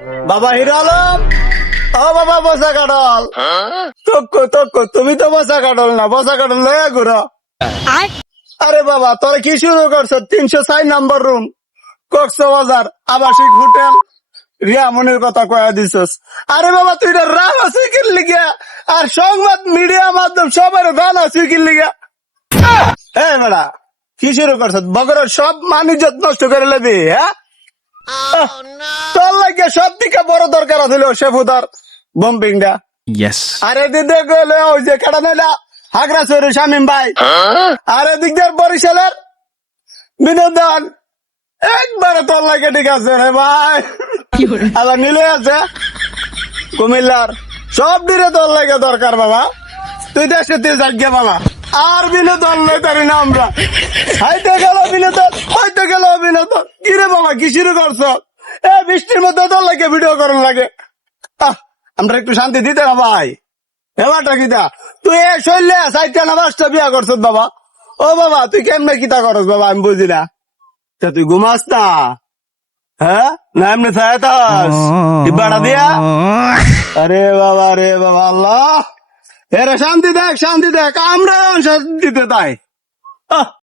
বাবা হিরো আলম, ও বাবা বসা কাটল, তুমি তো বসা কাটল না, বসা কাটল লয়া ঘুরো। আরে বাবা তোরা কি শুরু করছো? 304 নম্বর রুম, কক্সবাজার আবাসিক হোটেল, রিয়ামনির কথা কয়া দিছস। আরে বাবা তুই এটা রান আছে কি লিগা, আর সংবাদ মিডিয়া মাধ্যম সবার গান আছে কি লিগা? হ্যাঁ বেড়া কি শুরু করছ? বগরের সব মানুষ নষ্ট করে লেবি। হ্যাঁ তোর লাগে সব থেকে বড় দরকার আছিল শেফুদার বম্পিংটা। Yes. আর এদিক দিয়ে গেলে ওই যে কাটা নাইলা হাগরা চৈর শামিম ভাই, আর এদিক দিয়ে বরিশালের বিনোদন। একবারে তোর লাগে ঠিক আছে রে ভাই। আবার মিলে আছে কুমিল্লার সব দিনে তোর লাগে দরকার বাবা। তুই দেশে তুই যাজ্ঞা বাবা, আর বিনোদন লই পারি না আমরা। হাইতে গেল বিনোদন, হইতে গেল বিনোদন। কি রে বাবা কি শুরু করছ? এ বৃষ্টির মধ্যে তোর লাগে ভিডিও করার লাগে। আমরা একটু শান্তি দিতে না ভাই। এবারটা কিতা তুই এ শৈলে সাইডটা না 5টা বিয়া করছ বাবা। ও বাবা তুই কেমনে কিতা করস বাবা আমি বুঝি না। তা তুই ঘুমাস না? হ্যাঁ না এমনি ছায়াতাস বাড়া দিয়া? আরে বাবা রে বাবা আল্লাহ, এরা শান্তি দেখ আমরা শান্তি দিতে তাই।